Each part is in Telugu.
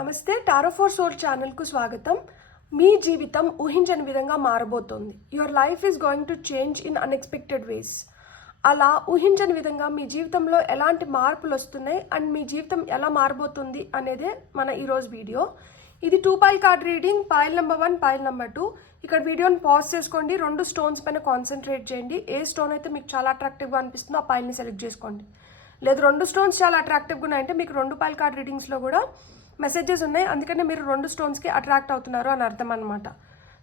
నమస్తే టారో ఫర్ సోల్ ఛానల్కు స్వాగతం. మీ జీవితం ఊహించని విధంగా మారబోతోంది. Your life is going to change in unexpected ways. అలా ఊహించని విధంగా మీ జీవితంలో ఎలాంటి మార్పులు వస్తున్నాయి అండ్ మీ జీవితం ఎలా మారబోతుంది అనేదే మన ఈరోజు వీడియో. ఇది 2 pile card reading, pile number 1, pile number 2. ఇక్కడ వీడియోని పాజ్ చేసుకోండి, 2 స్టోన్స్ పైన కాన్సన్ట్రేట్ చేయండి. ఏ స్టోన్ అయితే మీకు చాలా అట్రాక్టివ్గా అనిపిస్తుందో ఆ పైల్ని సెలెక్ట్ చేసుకోండి. లేదు 2 స్టోన్స్ చాలా అట్రాక్టివ్గా ఉన్నాయంటే మీకు 2 పైల్ కార్డ్ రీడింగ్స్లో కూడా మెసేజెస్ ఉన్నాయి, అందుకనే మీరు 2 స్టోన్స్కి అట్రాక్ట్ అవుతున్నారు అని అర్థం అనమాట.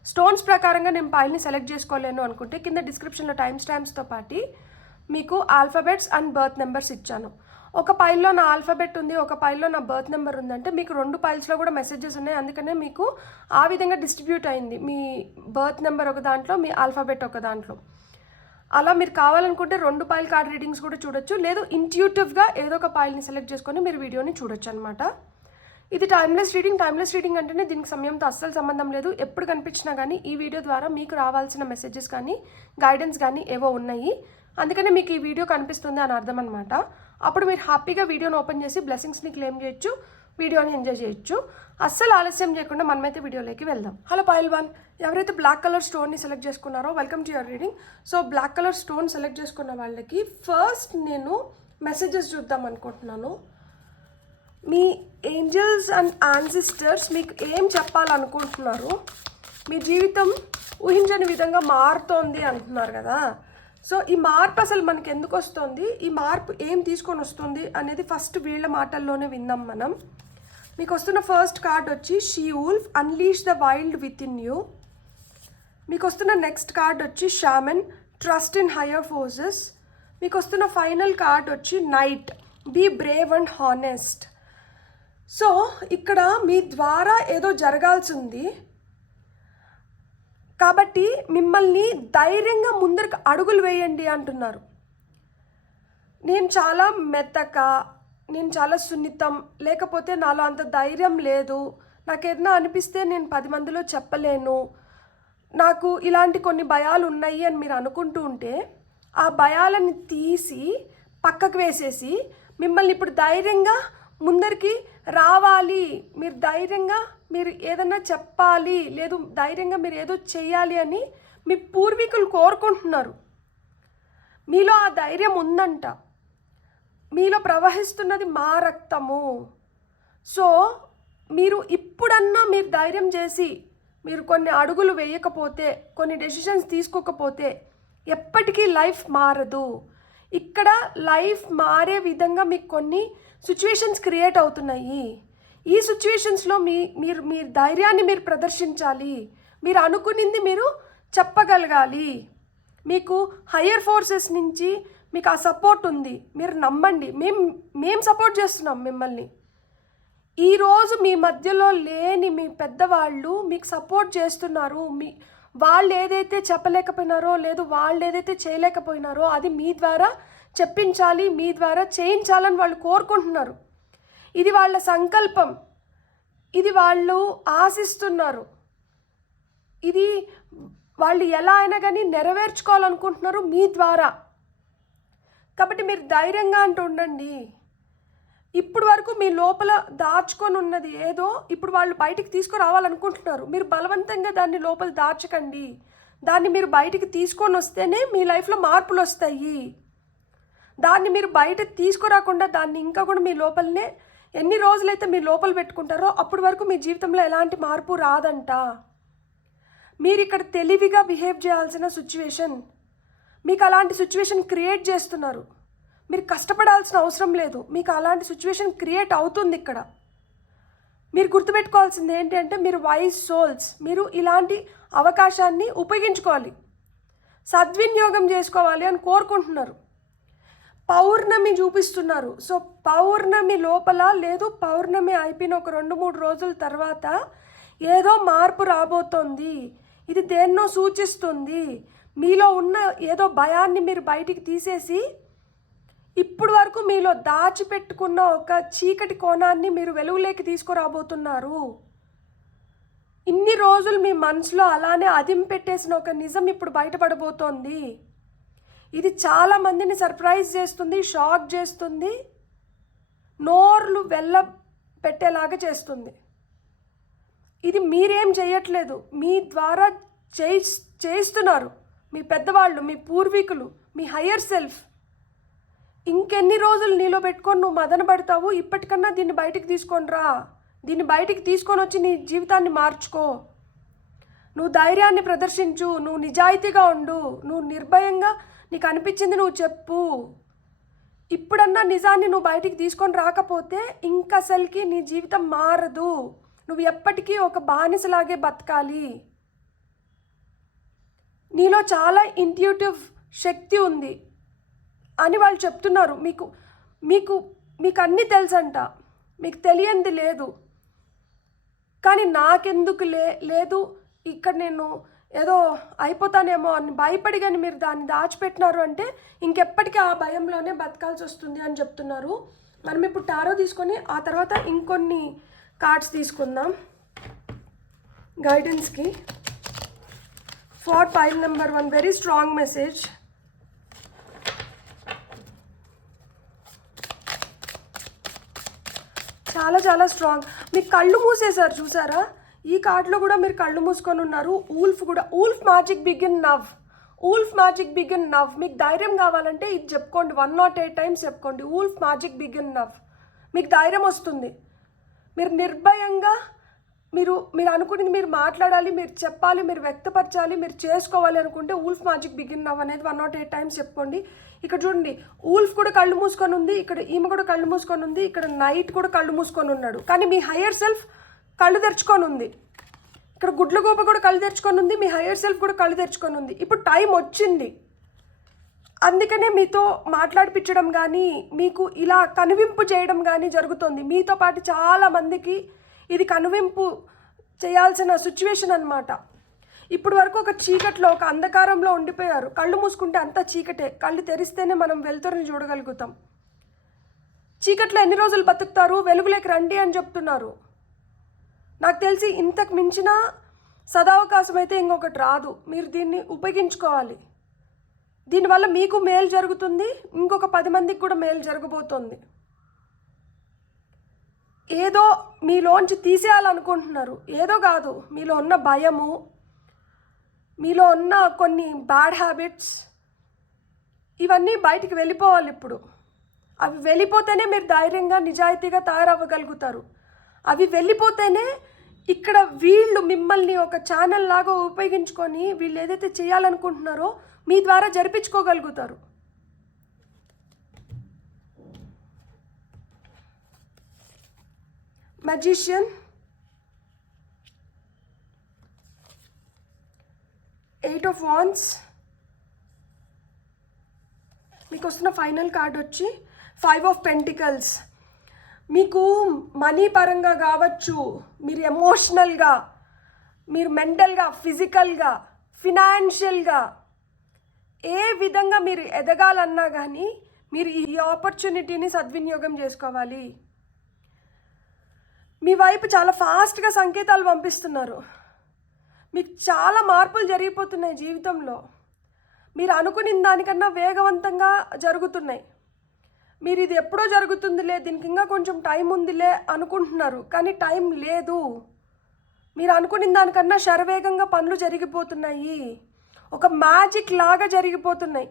స్టోన్స్ ప్రకారంగా నేను పైల్ని సెలెక్ట్ చేసుకోలేను అనుకుంటే కింద డిస్క్రిప్షన్లో టైమ్ స్టాంప్స్తో పాటు మీకు ఆల్ఫాబెట్స్ అండ్ బర్త్ నెంబర్స్ ఇచ్చాను. ఒక పైల్లో నా ఆల్ఫాబెట్ ఉంది, ఒక పైల్లో నా బర్త్ నెంబర్ ఉందంటే మీకు 2 పైల్స్లో కూడా మెసేజెస్ ఉన్నాయి, అందుకనే మీకు ఆ విధంగా డిస్ట్రిబ్యూట్ అయింది. మీ బర్త్ నెంబర్ ఒక దాంట్లో, మీ ఆల్ఫాబెట్ ఒక దాంట్లో. అలా మీరు కావాలనుకుంటే 2 పైల్ కార్డ్ రీడింగ్స్ కూడా చూడొచ్చు, లేదు ఇంట్యూటివ్గా ఏదో ఒక పైల్ని సెలెక్ట్ చేసుకొని మీరు వీడియోని చూడొచ్చు అనమాట. ఇది టైమ్లెస్ రీడింగ్. టైమ్లెస్ రీడింగ్ అంటేనే దీనికి సమయంతో అస్సలు సంబంధం లేదు. ఎప్పుడు కనిపించినా కానీ ఈ వీడియో ద్వారా మీకు రావాల్సిన మెసేజెస్ కానీ గైడెన్స్ కానీ ఏవో ఉన్నాయి, అందుకనే మీకు ఈ వీడియో కనిపిస్తుంది అని అర్థం అనమాట. అప్పుడు మీరు హ్యాపీగా వీడియోని ఓపెన్ చేసి బ్లెస్సింగ్స్ని క్లెయిమ్ చేయొచ్చు, వీడియోని ఎంజాయ్ చేయొచ్చు. అస్సలు ఆలస్యం చేయకుండా మనమైతే వీడియోలోకి వెళ్దాం. హలో పైల్ 1, ఎవరైతే బ్లాక్ కలర్ స్టోన్ని సెలెక్ట్ చేసుకున్నారో welcome to your reading. So black colour stone select చేసుకున్న వాళ్ళకి ఫస్ట్ నేను మెసేజెస్ చూద్దాం అనుకుంటున్నాను. మీ ఏంజల్స్ అండ్ యాన్సిస్టర్స్ మీకు ఏం చెప్పాలనుకుంటున్నారు? మీ జీవితం ఊహించని విధంగా మారుతోంది అంటున్నారు కదా. సో ఈ మార్పు అసలు మనకి ఎందుకు వస్తుంది, ఈ మార్పు ఏం తీసుకొని వస్తుంది అనేది ఫస్ట్ వీళ్ళ మాటల్లోనే విందాం మనం. మీకు వస్తున్న ఫస్ట్ కార్డ్ వచ్చి she wolf, unleash the wild within you. మీకు వస్తున్న నెక్స్ట్ కార్డ్ వచ్చి shaman, trust in higher forces. మీకు వస్తున్న ఫైనల్ కార్డ్ వచ్చి knight, be brave and honest. So ఇక్కడ మీ ద్వారా ఏదో జరగాల్సి ఉంది కాబట్టి మిమ్మల్ని ధైర్యంగా ముందరికి అడుగులు వేయండి అంటున్నారు. నేను చాలా మెత్తక, నేను చాలా సున్నితం, లేకపోతే నాలో అంత ధైర్యం లేదు, నాకేదైనా అనిపిస్తే నేను 10 మందిలో చెప్పలేను, నాకు ఇలాంటి కొన్ని భయాలు ఉన్నాయి అని మీరు అనుకుంటూ ఉంటే ఆ భయాలని తీసి పక్కకు వేసేసి మిమ్మల్ని ఇప్పుడు ధైర్యంగా ముందరికి రావాలి, మీరు ధైర్యంగా మీరు ఏదన్నా చెప్పాలి, లేదు ధైర్యంగా మీరు ఏదో చెయ్యాలి అని మీ పూర్వీకులు కోరుకుంటున్నారు. మీలో ఆ ధైర్యం ఉందంట, మీలో ప్రవహిస్తున్నది మా రక్తము. సో మీరు ఇప్పుడన్నా మీరు ధైర్యం చేసి మీరు కొన్ని అడుగులు వేయకపోతే, కొన్ని డెసిషన్స్ తీసుకోకపోతే ఎప్పటికీ లైఫ్ మారదు. ఇక్కడ లైఫ్ మారే విధంగా మీకు కొన్ని సిచ్యువేషన్స్ క్రియేట్ అవుతున్నాయి. ఈ సిచ్యువేషన్స్లో మీరు ధైర్యాన్ని మీరు ప్రదర్శించాలి, మీరు అనుకునింది మీరు చెప్పగలగాలి. మీకు హయ్యర్ ఫోర్సెస్ నుంచి మీకు ఆ సపోర్ట్ ఉంది, మీరు నమ్మండి. మేము సపోర్ట్ చేస్తున్నాం మిమ్మల్ని. ఈరోజు మీ మధ్యలో లేని మీ పెద్దవాళ్ళు మీకు సపోర్ట్ చేస్తున్నారు. వాళ్ళు ఏదైతే చెప్పలేకపోయినారో, లేదు వాళ్ళు ఏదైతే చేయలేకపోయినారో అది మీ ద్వారా చెప్పించాలి, మీ ద్వారా చేయించాలని వాళ్ళు కోరుకుంటున్నారు. ఇది వాళ్ళ సంకల్పం, ఇది వాళ్ళు ఆశిస్తున్నారు, ఇది వాళ్ళు ఎలా అయినా కానీ నెరవేర్చుకోవాలనుకుంటున్నారు మీ ద్వారా. కాబట్టి మీరు ధైర్యంగా అంటూ ఉండండి. ఇప్పుడు వరకు మీ లోపల దాచుకొని ఉన్నది ఏదో ఇప్పుడు వాళ్ళు బయటికి తీసుకురావాలనుకుంటున్నారు. మీరు బలవంతంగా దాన్ని లోపల దాచకండి, దాన్ని మీరు బయటికి తీసుకొని వస్తేనే మీ లైఫ్లో మార్పులు వస్తాయి. దాన్ని మీరు బయట తీసుకురాకుండా దాన్ని ఇంకా కూడా మీ లోపలనే ఎన్ని రోజులైతే మీ లోపల పెట్టుకుంటారో అప్పటి వరకు మీ జీవితంలో ఎలాంటి మార్పు రాదంట. మీరు ఇక్కడ తెలివిగా బిహేవ్ చేయాల్సిన సిచ్యువేషన్, మీకు అలాంటి సిచ్యువేషన్ క్రియేట్ చేస్తున్నారు. మీరు కష్టపడాల్సిన అవసరం లేదు, మీకు అలాంటి సిచ్యువేషన్ క్రియేట్ అవుతుంది. ఇక్కడ మీరు గుర్తుపెట్టుకోవాల్సింది ఏంటి అంటే మీరు వైజ్ సోల్స్, మీరు ఇలాంటి అవకాశాన్ని ఉపయోగించుకోవాలి, సద్వినియోగం చేసుకోవాలి అని కోరుకుంటున్నారు. పౌర్ణమి చూపిస్తున్నారు. సో పౌర్ణమి లోపల, లేదు పౌర్ణమి అయిపోయిన ఒక 2-3 రోజుల తర్వాత ఏదో మార్పు రాబోతోంది. ఇది దేన్నో సూచిస్తుంది. మీలో ఉన్న ఏదో భయాన్ని మీరు బయటికి తీసేసి ఇప్పుడు వరకు మీలో దాచిపెట్టుకున్న ఒక చీకటి కోణాన్ని మీరు వెలుగులోకి తీసుకురాబోతున్నారు. ఇన్ని రోజులు మీ మనసులో అలానే అదింపెట్టేసిన ఒక నిజం ఇప్పుడు బయటపడబోతోంది. ఇది చాలామందిని సర్ప్రైజ్ చేస్తుంది, షాక్ చేస్తుంది, నోర్లు వెళ్ళ పెట్టేలాగా చేస్తుంది. ఇది మీరేం చేయట్లేదు, మీ ద్వారా చేయిస్తున్నారు మీ పెద్దవాళ్ళు, మీ పూర్వీకులు, మీ హయ్యర్ సెల్ఫ్. ఇంకెన్ని రోజులు నీలో పెట్టుకొని నువ్వు మదన పడతావు? ఇప్పటికన్నా దీన్ని బయటికి తీసుకొని రా. దీన్ని బయటికి తీసుకొని వచ్చి నీ జీవితాన్ని మార్చుకో. నువ్వు ధైర్యాన్ని ప్రదర్శించు, నువ్వు నిజాయితీగా ఉండు, నువ్వు నిర్భయంగా నీకు అనిపించింది నువ్వు చెప్పు. ఇప్పుడన్నా నిజాన్ని నువ్వు బయటికి తీసుకొని రాకపోతే ఇంక అసలుకి నీ జీవితం మారదు. నువ్వు ఎప్పటికీ ఒక బానిసలాగే బతకాలి. నీలో చాలా ఇంట్యూటివ్ శక్తి ఉంది అని వాళ్ళు చెప్తున్నారు. మీకు మీకు మీకు అన్నీ తెలుసంట, మీకు తెలియంది లేదు. కానీ నాకెందుకు లేదు, ఇక్కడ నేను ఏదో అయిపోతానేమో అని భయపడి కానీ మీరు దాన్ని దాచిపెట్టినారు అంటే ఇంకెప్పటికీ ఆ భయంలోనే బతకాల్సి వస్తుంది అని చెప్తున్నారు. మనం ఇప్పుడు టారో తీసుకొని ఆ తర్వాత ఇంకొన్ని కార్డ్స్ తీసుకుందాం గైడెన్స్కి. For pile number 1, very strong message. చాలా చాలా స్ట్రాంగ్. మీకు కళ్ళు మూసేశారు చూసారా? ఈ కార్డులో కూడా మీరు కళ్ళు మూసుకొని ఉన్నారు. ఊల్ఫ్ కూడా, wolf magic begin now, wolf magic begin now. మీకు ధైర్యం కావాలంటే ఇది చెప్పుకోండి, 108 టైమ్స్ చెప్పుకోండి, ఊల్ఫ్ మ్యాజిక్ బిగిన్ నవ్. మీకు ధైర్యం వస్తుంది. మీరు నిర్భయంగా మీరు అనుకునేది మీరు మాట్లాడాలి, మీరు చెప్పాలి, మీరు వ్యక్తపరచాలి, మీరు చేసుకోవాలి అనుకుంటే ఊల్ఫ్ మ్యాజిక్ బిగిన్ నవ్ అనేది 108 టైమ్స్ చెప్పుకోండి. ఇక్కడ చూడండి, ఊల్ఫ్ కూడా కళ్ళు మూసుకొని ఉంది, ఇక్కడ ఈమె కూడా కళ్ళు మూసుకొని ఉంది, ఇక్కడ నైట్ కూడా కళ్ళు మూసుకొని ఉన్నాడు. కానీ మీ హయ్యర్ సెల్ఫ్ కళ్ళు తెరుచుకొని ఉంది. ఇక్కడ గుడ్లగూబ కూడా కళ్ళు తెరుచుకొని ఉంది, మీ హయ్యర్ సెల్ఫ్ కూడా కళ్ళు తెరుచుకొని ఉంది. ఇప్పుడు టైం వచ్చింది, అందుకనే మీతో మాట్లాడిపించడం కానీ మీకు ఇలా కనువింపు చేయడం కానీ జరుగుతుంది. మీతో పాటు చాలామందికి ఇది కనువింపు చేయాల్సిన సిచ్యువేషన్ అనమాట. ఇప్పుడు వరకు ఒక చీకట్లో, ఒక అంధకారంలో ఉండిపోయారు. కళ్ళు మూసుకుంటే అంతా చీకటే, కళ్ళు తెరిస్తేనే మనం వెలుతురుని చూడగలుగుతాం. చీకట్లో ఎన్ని రోజులు బతుకుతారు? వెలుగులోకి రండి అని చెప్తున్నారు. నాకు తెలిసి ఇంతకు మించిన సదావకాశం అయితే ఇంకొకటి రాదు. మీరు దీన్ని ఉపయోగించుకోవాలి. దీనివల్ల మీకు మేలు జరుగుతుంది, ఇంకొక 10 మందికి కూడా మేలు జరగబోతోంది. ఏదో మీలోంచి తీసేయాలనుకుంటున్నారు, ఏదో కాదు. మీలో ఉన్న భయము, మీలో ఉన్న కొన్ని బ్యాడ్ హ్యాబిట్స్, ఇవన్నీ బయటికి వెళ్ళిపోవాలి ఇప్పుడు. అవి వెళ్ళిపోతేనే మీరు ధైర్యంగా నిజాయితీగా తయారవ్వగలుగుతారు. అవి వెళ్ళిపోతేనే ఇక్కడ వీళ్ళు మిమ్మల్ని ఒక ఛానల్ లాగా ఉపయోగించుకొని వీళ్ళు ఏదైతే చేయాలనుకుంటున్నారో మీ ద్వారా జరిపించుకోగలుగుతారు. Magician, 8 of Wands. మీకు వస్తున్న ఫైనల్ కార్డ్ వచ్చి 5 of Pentacles. మీకు మనీ పరంగా కావచ్చు, మీరు ఎమోషనల్గా, మీరు మెంటల్గా, ఫిజికల్గా, ఫినాన్షియల్గా ఏ విధంగా మీరు ఎదగాలన్నా కానీ మీరు ఈ ఆపర్చునిటీని సద్వినియోగం చేసుకోవాలి. మీ వైపు చాలా ఫాస్ట్గా సంకేతాలు పంపిస్తున్నారు. మీకు చాలా మార్పులు జరిగిపోతున్నాయి జీవితంలో. మీరు అనుకున్న దానికన్నా వేగవంతంగా జరుగుతున్నాయి. మీరు ఇది ఎప్పుడో జరుగుతుందిలే, దీనికి ఇంకా కొంచెం టైం ఉందిలే అనుకుంటున్నారు, కానీ టైం లేదు. మీరు అనుకున్న దానికన్నా శరవేగంగా పనులు జరిగిపోతున్నాయి. ఒక మ్యాజిక్ లాగా జరిగిపోతున్నాయి.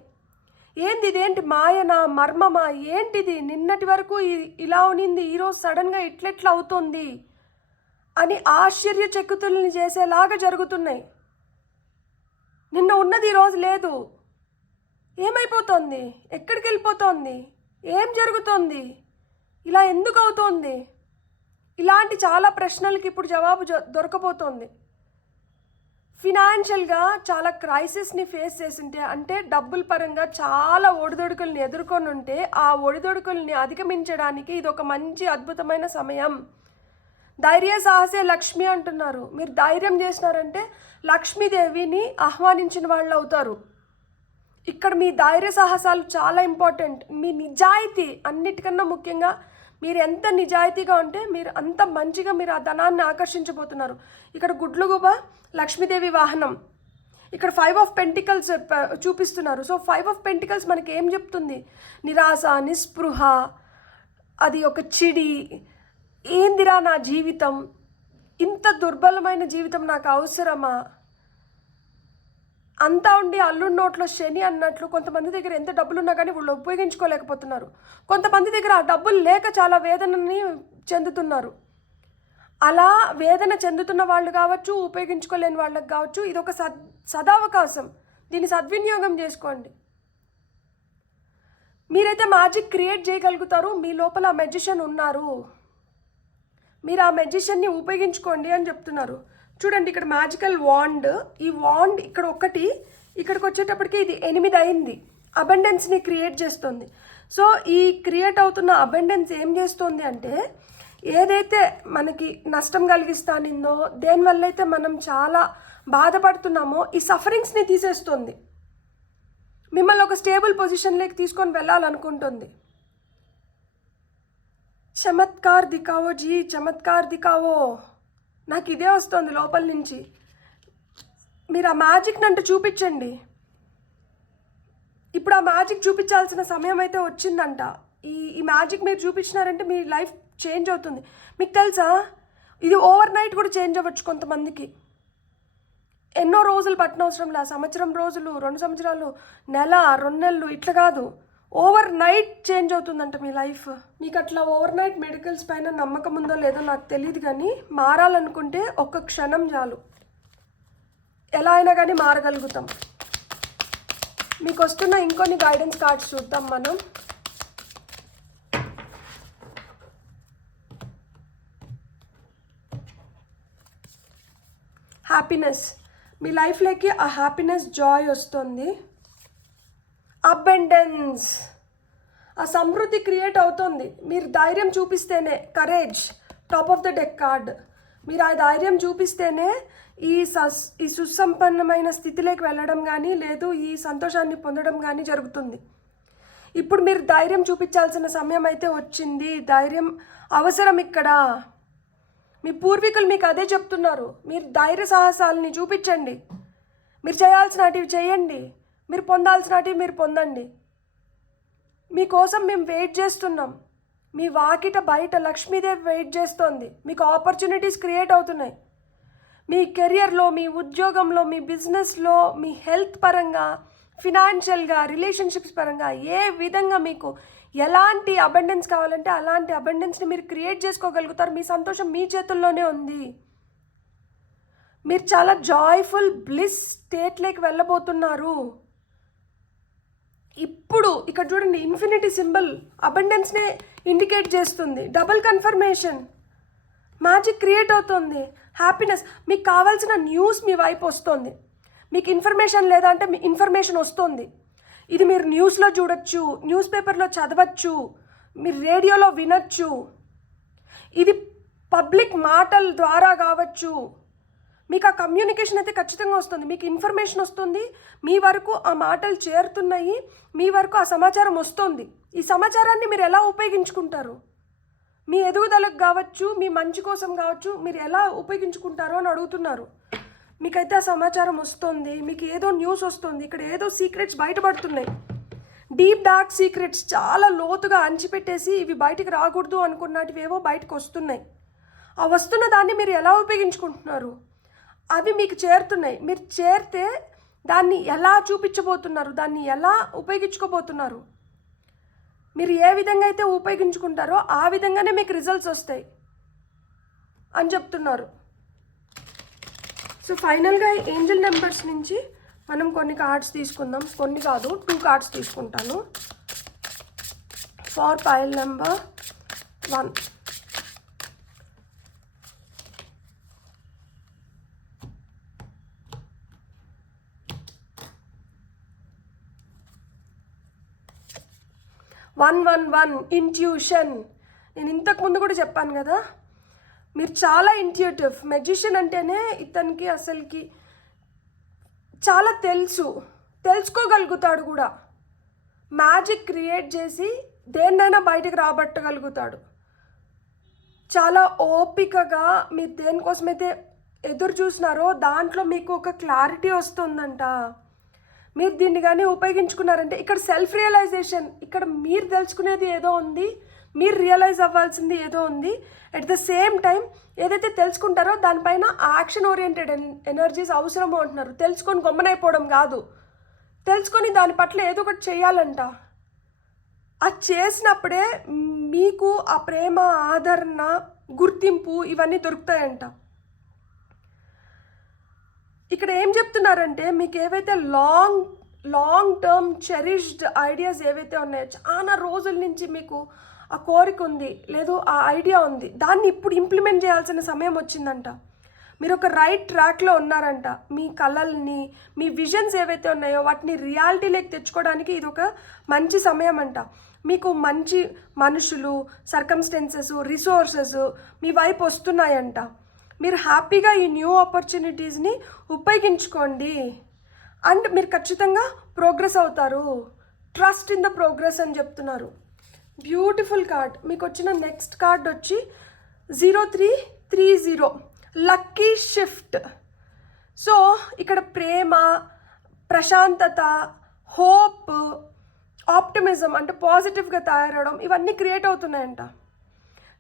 ఏంది ఇదేంటి, మాయనా, మర్మమా, ఏంటిది, నిన్నటి వరకు ఇలా ఉనింది ఈరోజు సడన్గా ఇట్లెట్లా అవుతుంది అని ఆశ్చర్యచకితుల్ని చేసేలాగా జరుగుతున్నాయి. నిన్న ఉన్నది ఈరోజు లేదు. ఏమైపోతుంది? ఎక్కడికి వెళ్ళిపోతుంది? ఏం జరుగుతోంది? ఇలా ఎందుకు అవుతోంది? ఇలాంటి చాలా ప్రశ్నలకి ఇప్పుడు జవాబు దొరకబోతోంది. ఫినాన్షియల్గా చాలా క్రైసిస్ని ఫేస్ చేసింటే, అంటే డబ్బుల పరంగా చాలా ఒడిదొడుకుల్ని ఎదుర్కొని ఉంటే ఆ ఒడిదొడుకుల్ని అధిగమించడానికి ఇది ఒక మంచి అద్భుతమైన సమయం. ధైర్య సాహసే లక్ష్మి అంటున్నారు. మీరు ధైర్యం చేసినారంటే లక్ష్మీదేవిని ఆహ్వానించిన వాళ్ళు అవుతారు. ఇక్కడ మీ ధైర్య సాహసాలు చాలా ఇంపార్టెంట్. మీ నిజాయితీ అన్నిటికన్నా ముఖ్యంగా, మీరు ఎంత నిజాయితీగా ఉంటే మీరు అంత మంచిగా మీరు ఆ ధనాన్ని ఆకర్షించబోతున్నారు. ఇక్కడ గుడ్లగూబ లక్ష్మీదేవి వాహనం, ఇక్కడ 5 of Pentacles చూపిస్తున్నారు. సో 5 of Pentacles మనకి ఏం చెప్తుంది? నిరాశ, నిస్పృహ, అది ఒక చిడి, ఏందిరా నా జీవితం, ఇంత దుర్బలమైన జీవితం నాకు అవసరమా? అంతా ఉండి అల్లుడి నోట్లో శని అన్నట్లు కొంతమంది దగ్గర ఎంత డబ్బులున్నా కానీ వాళ్ళు ఉపయోగించుకోలేకపోతున్నారు. కొంతమంది దగ్గర ఆ డబ్బులు లేక చాలా వేదనని చెందుతున్నారు. అలా వేదన చెందుతున్న వాళ్ళు కావచ్చు, ఉపయోగించుకోలేని వాళ్ళకి కావచ్చు, ఇది ఒక సదావకాశం. దీన్ని సద్వినియోగం చేసుకోండి. మీరైతే మ్యాజిక్ క్రియేట్ చేయగలుగుతారు. మీ లోపల ఆ మెజిషియన్ ఉన్నారు. మీరు ఆ మెజిషియన్ని ఉపయోగించుకోండి అని చెప్తున్నారు. చూడండి, ఇక్కడ మ్యాజికల్ వాండ్. ఈ వాండ్ ఇక్కడ ఒకటి, ఇక్కడికి వచ్చేటప్పటికి ఇది 8 అయింది. అబండెన్స్ని క్రియేట్ చేస్తుంది. సో ఈ క్రియేట్ అవుతున్న అబండెన్స్ ఏం చేస్తుంది అంటే, ఏదైతే మనకి నష్టం కలిగిస్తానిందో, దేనివల్ల అయితే మనం చాలా బాధపడుతున్నామో ఈ సఫరింగ్స్ని తీసేస్తుంది. మిమ్మల్ని ఒక స్టేబుల్ పొజిషన్లోకి తీసుకొని వెళ్ళాలనుకుంటుంది. చమత్కార్ దికావో జీ, చమత్కార్ దికావో. నాకు ఇదే వస్తుంది లోపల నుంచి. మీరు ఆ మ్యాజిక్ని అంటే చూపించండి. ఇప్పుడు ఆ మ్యాజిక్ చూపించాల్సిన సమయం అయితే వచ్చిందంట. ఈ మ్యాజిక్ మీరు చూపించినారంటే మీ లైఫ్ చేంజ్ అవుతుంది. మీకు తెలుసా, ఇది ఓవర్ నైట్ కూడా చేంజ్ అవ్వచ్చు కొంతమందికి. ఎన్నో రోజులు పట్టనవసరంలా, సంవత్సరం రోజులు, 2 సంవత్సరాలు, నెల, 2 నెలలు, ఇట్లా కాదు, ఓవర్ నైట్ చేంజ్ అవుతుందంట మీ లైఫ్. మీకు అట్లా ఓవర్ నైట్ మెడికల్స్ పైన నమ్మకం ఉందో లేదో నాకు తెలియదు, కానీ మారాలనుకుంటే ఒక్క క్షణం చాలు, ఎలా అయినా కానీ మారగలుగుతాం. మీకు వస్తున్న ఇంకొన్ని గైడెన్స్ కార్డ్స్ చూద్దాం మనం. హ్యాపీనెస్, మీ లైఫ్లోకి ఆ హ్యాపీనెస్, జాయ్ వస్తుంది. అబెండెన్స్, ఆ సమృద్ధి క్రియేట్ అవుతుంది. మీరు ధైర్యం చూపిస్తేనే, courage, top of the deck card. మీరు ఆ ధైర్యం చూపిస్తేనే ఈ సుసంపన్నమైన స్థితిలోకి వెళ్ళడం కానీ, లేదు ఈ సంతోషాన్ని పొందడం కానీ జరుగుతుంది. ఇప్పుడు మీరు ధైర్యం చూపించాల్సిన సమయం అయితే వచ్చింది. ధైర్యం అవసరం ఇక్కడ. మీ పూర్వీకులు మీకు అదే చెప్తున్నారు. మీరు ధైర్య సాహసాలని చూపించండి. మీరు చేయాల్సినటివి చేయండి. మీరు పొందాల్సినటివి మీరు పొందండి. మీకోసం మేము వెయిట్ చేస్తున్నాం. మీ వాకిట బయట లక్ష్మీదేవి వెయిట్ చేస్తోంది. మీకు ఆపర్చునిటీస్ క్రియేట్ అవుతున్నాయి. మీ కెరియర్లో, మీ ఉద్యోగంలో, మీ బిజినెస్లో, మీ హెల్త్ పరంగా, ఫినాన్షియల్గా, రిలేషన్షిప్స్ పరంగా ఏ విధంగా మీకు ఎలాంటి అబండెన్స్ కావాలంటే అలాంటి అబండెన్స్ని మీరు క్రియేట్ చేసుకోగలుగుతారు. మీ సంతోషం మీ చేతుల్లోనే ఉంది. మీరు చాలా జాయ్ఫుల్ బ్లిస్ స్టేట్లోకి వెళ్ళబోతున్నారు. ఇప్పుడు ఇక్కడ చూడండి, ఇన్ఫినిటీ సింబల్ అబండెన్స్నే ఇండికేట్ చేస్తుంది. డబుల్ కన్ఫర్మేషన్, మ్యాజిక్ క్రియేట్ అవుతుంది. హ్యాపీనెస్, మీకు కావాల్సిన న్యూస్ మీ వైపు వస్తుంది. మీకు ఇన్ఫర్మేషన్ లేదా అంటే మీ ఇన్ఫర్మేషన్ వస్తుంది. ఇది మీరు న్యూస్లో చూడొచ్చు, న్యూస్ పేపర్లో చదవచ్చు, మీరు రేడియోలో వినొచ్చు. ఇది పబ్లిక్ మాటల ద్వారా కావచ్చు. మీకు ఆ కమ్యూనికేషన్ అయితే ఖచ్చితంగా వస్తుంది. మీకు ఇన్ఫర్మేషన్ వస్తుంది, మీ వరకు ఆ మాటలు చేరుతున్నాయి, మీ వరకు ఆ సమాచారం వస్తుంది. ఈ సమాచారాన్ని మీరు ఎలా ఉపయోగించుకుంటారు? మీ ఎదుగుదలకు కావచ్చు, మీ మంచి కోసం కావచ్చు, మీరు ఎలా ఉపయోగించుకుంటారో అని అడుగుతున్నారు. మీకైతే ఆ సమాచారం వస్తుంది. మీకు ఏదో న్యూస్ వస్తుంది. ఇక్కడ ఏదో సీక్రెట్స్ బయటపడుతున్నాయి. డీప్ డార్క్ సీక్రెట్స్ చాలా లోతుగా అణిచిపెట్టేసి ఇవి బయటికి రాకూడదు అనుకున్నటివి ఏవో బయటకు వస్తున్నాయి. ఆ వస్తున్న దాన్ని మీరు ఎలా ఉపయోగించుకుంటున్నారు? అవి మీకు చేరుతున్నాయి. మీరు చేరితే దాన్ని ఎలా చూపించబోతున్నారు? దాన్ని ఎలా ఉపయోగించుకోబోతున్నారు? మీరు ఏ విధంగా అయితే ఉపయోగించుకుంటారో ఆ విధంగానే మీకు రిజల్ట్స్ వస్తాయి అని చెప్తున్నారు. సో ఫైనల్గా ఏంజల్ నెంబర్స్ నుంచి మనం కొన్ని కార్డ్స్ తీసుకుందాం. కొన్ని కాదు, 2 కార్డ్స్ తీసుకుంటాను. For pile number 1, one intuition. నేను ఇంతకుముందు కూడా చెప్పాను కదా, మీరు చాలా ఇంట్యూటివ్. మెజిషియన్ అంటేనే ఇతనికి అసలుకి చాలా తెలుసుకోగలుగుతాడు కూడా. మ్యాజిక్ క్రియేట్ చేసి దేన్నైనా బయటకు రాబట్టగలుగుతాడు. చాలా ఓపికగా మీరు దేనికోసమైతే ఎదురు చూసినారో దాంట్లో మీకు ఒక క్లారిటీ వస్తుందంట. మీరు దీన్ని కానీ ఉపయోగించుకున్నారంటే ఇక్కడ సెల్ఫ్ రియలైజేషన్, ఇక్కడ మీరు తెలుసుకునేది ఏదో ఉంది, మీరు రియలైజ్ అవ్వాల్సింది ఏదో ఉంది. అట్ ద సేమ్ టైం ఏదైతే తెలుసుకుంటారో దానిపైన యాక్షన్ ఓరియంటెడ్ ఎనర్జీస్ అవసరమో అంటున్నారు. తెలుసుకొని గొమ్మనైపోవడం కాదు, తెలుసుకొని దాని పట్ల ఏదో ఒకటి చేయాలంట. అది చేసినప్పుడే మీకు ఆ ప్రేమ, ఆదరణ, గుర్తింపు ఇవన్నీ దొరుకుతాయంట. ఇక్కడ ఏం చెప్తున్నారంటే మీకు ఏవైతే లాంగ్ టర్మ్ చెరిష్డ్ ఐడియాస్ ఏవైతే ఉన్నాయో, చాలా రోజుల నుంచి మీకు ఆ కోరిక ఉంది, లేదు ఆ ఐడియా ఉంది, దాన్ని ఇప్పుడు ఇంప్లిమెంట్ చేయాల్సిన సమయం వచ్చిందంట. మీరు ఒక రైట్ ట్రాక్లో ఉన్నారంట. మీ కళల్ని, మీ విజన్స్ ఏవైతే ఉన్నాయో వాటిని రియాలిటీలోకి తెచ్చుకోవడానికి ఇది ఒక మంచి సమయం అంట. మీకు మంచి మనుషులు, సర్కమ్స్టెన్సెస్, రిసోర్సెస్ మీ వైపు వస్తున్నాయంట. మీరు హ్యాపీగా ఈ న్యూ ఆపర్చునిటీస్ని ఉపయోగించుకోండి. అండ్ మీరు ఖచ్చితంగా ప్రోగ్రెస్ అవుతారు. ట్రస్ట్ ఇన్ ద ప్రోగ్రెస్ అని చెప్తున్నారు. Beautiful card. మీకు వచ్చిన నెక్స్ట్ కార్డ్ వచ్చి 0330 లక్కీ షిఫ్ట్. సో ఇక్కడ ప్రేమ, ప్రశాంతత, హోప్, ఆప్టిమిజం అంటే పాజిటివ్గా తయారవడం ఇవన్నీ క్రియేట్ అవుతున్నాయంట.